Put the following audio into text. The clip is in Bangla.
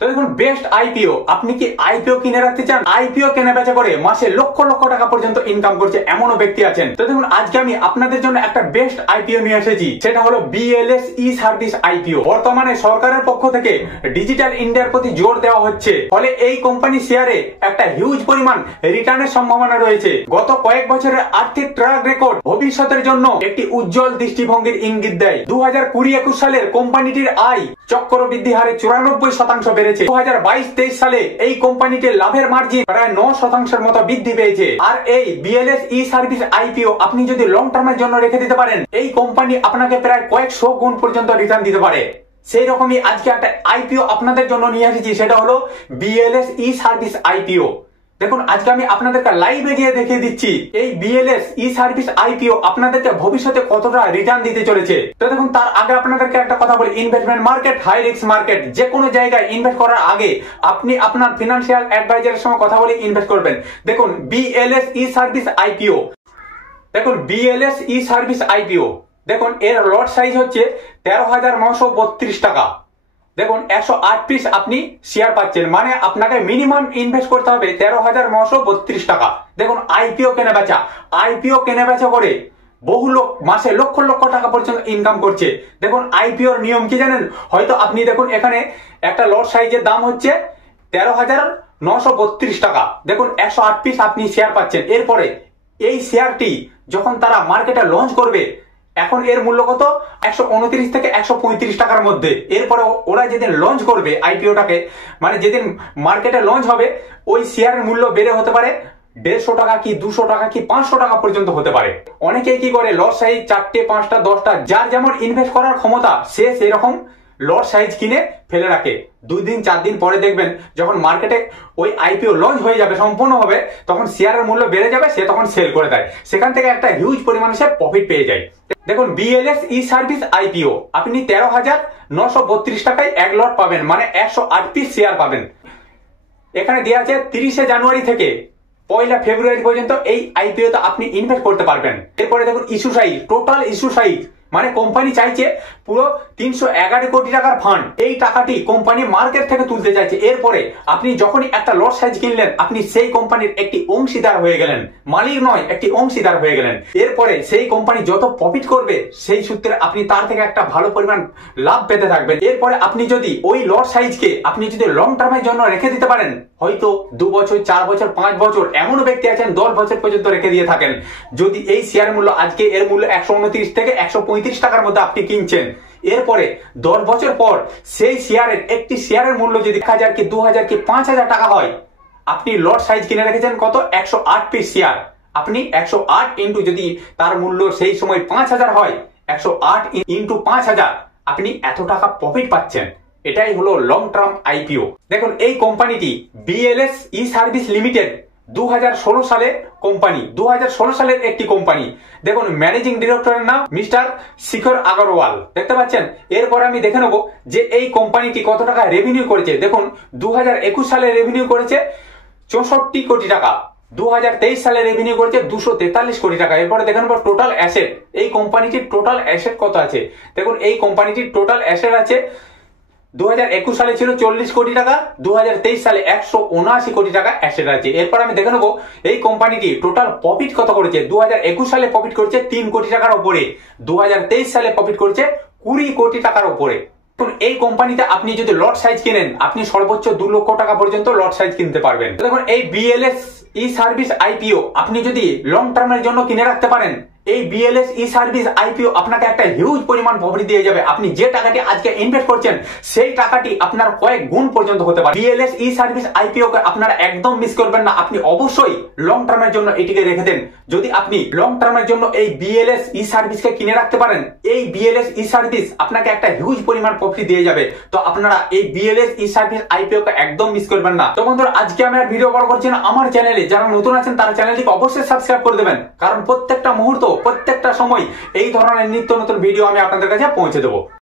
তো দেখুন, বেস্ট আইপিও। আপনি কি আইপিও কিনে রাখতে চান? আইপিও কেনা বেচা করে মাসে লক্ষ লক্ষ টাকা পর্যন্ত ইনকাম করছে এমনও ব্যক্তি আছেন। তো দেখুন, আজকে আমি আপনাদের জন্য একটা বেস্ট আইপিও নিয়ে এসেছি। সেটা হলো বিএলএস ই সার্ভিস আইপিও। বর্তমানে সরকারের পক্ষ থেকে ডিজিটাল ইন্ডিয়ার প্রতি জোর দেওয়া হচ্ছে, ফলে এই কোম্পানি শেয়ারে একটা হিউজ পরিমাণ রিটার্নের সম্ভাবনা রয়েছে। গত কয়েক বছরের আর্থিক ট্র্যাক রেকর্ড ভবিষ্যতের জন্য একটি উজ্জ্বল দৃষ্টিভঙ্গির ইঙ্গিত দেয়। 2020-21 সালের কোম্পানিটির আয় চক্রবৃদ্ধি হারে 94% বেড়েছে। 2022-23 সালে এই কোম্পানিটির লাভের মার্জিন প্রায় 9% মতো বৃদ্ধি পেয়েছে। আর এই বিএলএস ই সার্ভিস আইপিও আপনি যদি লং টার্মের জন্য রেখে দিতে পারেন, এই কোম্পানি আপনাকে প্রায় কয়েকশো গুণ পর্যন্ত রিটার্ন দিতে পারে। সেই রকমই আজকে একটা আইপিও আপনাদের জন্য নিয়ে এসেছি, সেটা হলো বিএলএস ই সার্ভিস আইপিও। দেখুন, আজকে আমি আপনাদেরকে লাইভে গিয়ে দেখিয়ে দিচ্ছি এই বিএলএস ই সার্ভিস আইপিও আপনাদেরকে ভবিষ্যতে কতটা রিটার্ন দিতে চলেছে। তো দেখুন, তার আগে আপনাদেরকে একটা কথা বলি, investment market high risk market. যে কোনো জায়গায় ইনভেস্ট করার আগে আপনি আপনার ফিনান্সিয়াল অ্যাডভাইজারের সঙ্গে কথা বলে ইনভেস্ট করবেন। দেখুন, বিএলএস ই সার্ভিস আইপিও, দেখুন বিএলএস ই সার্ভিস আইপিও, দেখুন এর লট সাইজ হচ্ছে 13,932 টাকা। দেখুন, 108 পিস আপনি শেয়ার পাচ্ছেন, মানে আপনাকে মিনিমাম ইনভেস্ট করতে হবে 13,932 টাকা। দেখুন, আইপিও কেনা বেচা করে বহু লোক মাসে লক্ষ লক্ষ টাকা পর্যন্ত ইনকাম করছে। দেখুন, আইপিওর নিয়ম কি জানেন? হয়তো আপনি দেখুন, এখানে একটা লট সাইজের দাম হচ্ছে 13,932 টাকা। দেখুন, 108 পিস আপনি শেয়ার পাচ্ছেন। এরপরে এই শেয়ারটি যখন তারা মার্কেটে লঞ্চ করবে, এখন এর মূল্য কত? 129 থেকে 135 টাকার মধ্যে। এরপরে ওরা যেদিন লঞ্চ করবে আইপিওটাকে, মানে যেদিন মার্কেটে লঞ্চ হবে, ওই শেয়ারের মূল্য বেড়ে হতে পারে 150 টাকা কি 200 টাকা কি 500 টাকা পর্যন্ত হতে পারে। অনেকেই কি করে, লট সাইজ 4টে 5টা 10টা, যার যেমন ইনভেস্ট করার ক্ষমতা সে সেরকম লট সাইজ কিনে ফেলে রাখে। 2 দিন 4 দিন পরে দেখবেন, যখন মার্কেটে ওই আইপিও লঞ্চ হয়ে যাবে সম্পূর্ণ হবে, তখন শেয়ারের মূল্য বেড়ে যাবে, সে তখন সেল করে দেয়। সেখান থেকে একটা হিউজ পরিমাণে সে প্রফিট পেয়ে যায়। দেখুন, বিএলএস ই সার্ভিস আইপিও আপনি 13,932 টাকায় এক লট পাবেন, মানে 108 পিস শেয়ার পাবেন। এখানে দেওয়া আছে 30শে জানুয়ারি থেকে 1লা ফেব্রুয়ারি পর্যন্ত এই আইপিওতে আপনি ইনভেস্ট করতে পারবেন। এরপরে দেখুন, issue size, total issue size, মানে কোম্পানি চাইছে পুরো 311 কোটি টাকার ফান্ড, এই টাকাটি কোম্পানি মার্কেট থেকে তুলতে চাইছে। এরপরে আপনি যখনই একটা লট সাইজ কিনলেন, আপনি সেই কোম্পানির একটি অংশীদার হয়ে গেলেন, মালিক নয়, একটি অংশীদার হয়ে গেলেন। এরপরে সেই কোম্পানি যত প্রফিট করবে, সেই সূত্রে আপনি তার থেকে একটা ভালো পরিমাণ লাভ পেতে থাকবেন। এরপরে আপনি যদি ওই লট সাইজকে আপনি যদি লং টার্মের জন্য রেখে দিতে পারেন, হয়তো 2 বছর 4 বছর 5 বছর, এমনও ব্যক্তি আছেন 10 বছর পর্যন্ত রেখে দিয়ে থাকেন। যদি এই শেয়ার মূল্য আজকে এর মূল্য 129 থেকে 135 টাকার মধ্যে আপনি কিনছেন, এরপরে 10 বছর পর সেই শেয়ারের একটি শেয়ারের মূল্য যদি 1000 কি 2000 কি 5000 টাকা হয়, আপনি লট সাইজ কিনে রেখেছেন কত? 108 পিস শেয়ার। আপনি 108 ইন্টু, যদি তার মূল্য সেই সময় 5000 হয়, 108 ইন্টু 5000, আপনি এত টাকা প্রফিট পাচ্ছেন। এটাই হলো লং টার্ম আইপিও। দেখুন, এই কোম্পানিটি বিএলএস ই সার্ভিস লিমিটেড 2016 সালের কোম্পানি, 2016 সালের একটি কোম্পানি। দেখুন, ম্যানেজিং ডিরেক্টরের নাম মিস্টার শিখর আগরওয়াল, দেখতে পাচ্ছেন। এরপর আমি দেখে নেবো যে এই কোম্পানিটি কত টাকা রেভিনিউ করেছে। দেখুন, 2021 সালে রেভিনিউ করেছে 64 কোটি টাকা, 2023 সালে রেভিনিউ করেছে 243 কোটি টাকা। এরপরে দেখে নেবো টোটাল অ্যাসেট, এই কোম্পানিটির টোটাল অ্যাসেট কত আছে। দেখুন, এই কোম্পানিটির টোটাল অ্যাসেট আছে 2021 সালে ছিল 40 কোটি টাকা, 2023 সালে 179 কোটি টাকা অ্যাসেট আছে। এরপর আমি দেখে নেবো এই কোম্পানিটি টোটাল প্রফিট কত করেছে। 2021 সালে প্রফিট করেছে 3 কোটি টাকার উপরে, 2023 সালে প্রফিট করেছে 20 কোটি টাকার উপরে। এই কোম্পানিতে আপনি যদি লট সাইজ কিনেন, আপনি সর্বোচ্চ 2 লক্ষ টাকা পর্যন্ত লট সাইজ কিনতে পারবেন। দেখুন, এই বিএলএস ই সার্ভিস আইপিও আপনি যদি লং টার্মের জন্য কিনে রাখতে পারেন, এই বিএলএস ই সার্ভিস আইপিও আপনাকে একটা হিউজ পরিমাণ প্রফিট দিয়ে যাবে। আপনি যে টাকাটি আজকে ইনভেস্ট করছেন, সেই টাকাটি আপনার কয়েক গুণ পর্যন্ত হতে পারে। বিএলএস ই সার্ভিস আইপিও কে আপনারা একদম মিস করবেন না। আপনি অবশ্যই লং টার্মের জন্য এটিকে রেখে দেন। যদি আপনি লং টার্মের জন্য এই বিএলএস ই সার্ভিসকে কিনে রাখতে পারেন, এই বিএলএস ই সার্ভিস আপনাকে একটা হিউজ পরিমাণ প্রফিট দিয়ে যাবে। তো আপনারা এই বিএলএস ই সার্ভিস আইপিও কে একদম মিস করবেন না। তো বন্ধুরা, আজকে আমি আর ভিডিও বড় করছি না। আমার চ্যানেলে যারা নতুন আছেন, তারা চ্যানেলটিকে অবশ্যই সাবস্ক্রাইব করে দেবেন, কারণ প্রত্যেকটা মুহূর্ত, প্রত্যেকটা সময় এই ধরনের নিত্য নতুন ভিডিও আমি আপনাদের কাছে পৌঁছে দেবো।